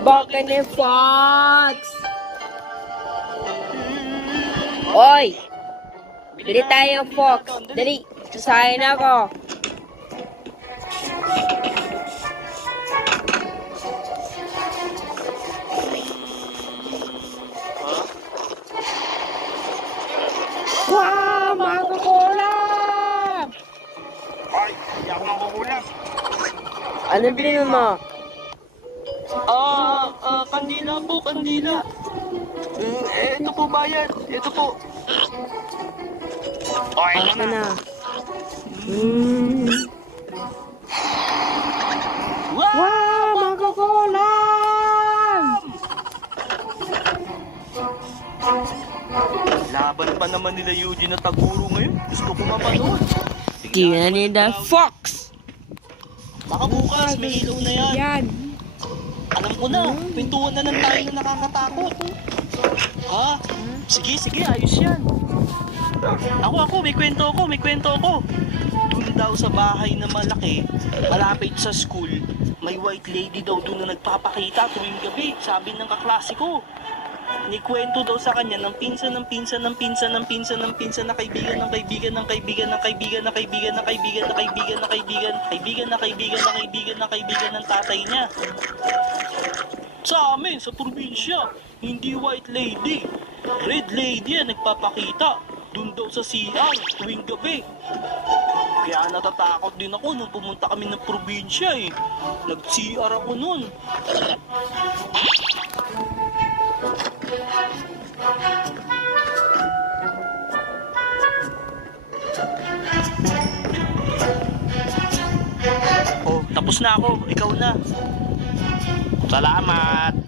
Baka ni Fox! Oy! Bili tayo, Fox! Dali! Sasayin ako! Wow! Makukulam! Ay, hindi ako makukulam. Ano bilhin mo? Kandila po, kandila. Ito po bayad. Ito po. Okay Ako na. na. Wow! Makukulam! Laban pa naman nila Eugene at Taguro ngayon. Gusto ko mapanood. Kina ni the Fox! Baka bukas, may ilaw na yan. Yan! Alam ko na, pintuan na lang tayo na nakakatakot. Ha? Sige, sige, ayos yan. Ako, may kwento ako. Doon daw sa bahay na malaki, malapit sa school, may white lady daw doon na nagpapakita tuwing gabi, sabi ng kaklase ko. Nikwento daw sa kanya ng pinsan na kaibigan ng kaibigan ng kaibigan ng kaibigan ng kaibigan ng kaibigan ng kaibigan ng kaibigan ng kaibigan ng kaibigan ng kaibigan ng kaibigan ng tatay niya. Sa amin, sa probinsya, hindi white lady, red lady ang nagpapakita. Doon daw sa CR tuwing gabi. Kaya natatakot din ako nung pumunta kami ng probinsya eh. Nag-CR ako nun. Oh, tapos na ako. Ikaw na. Salamat.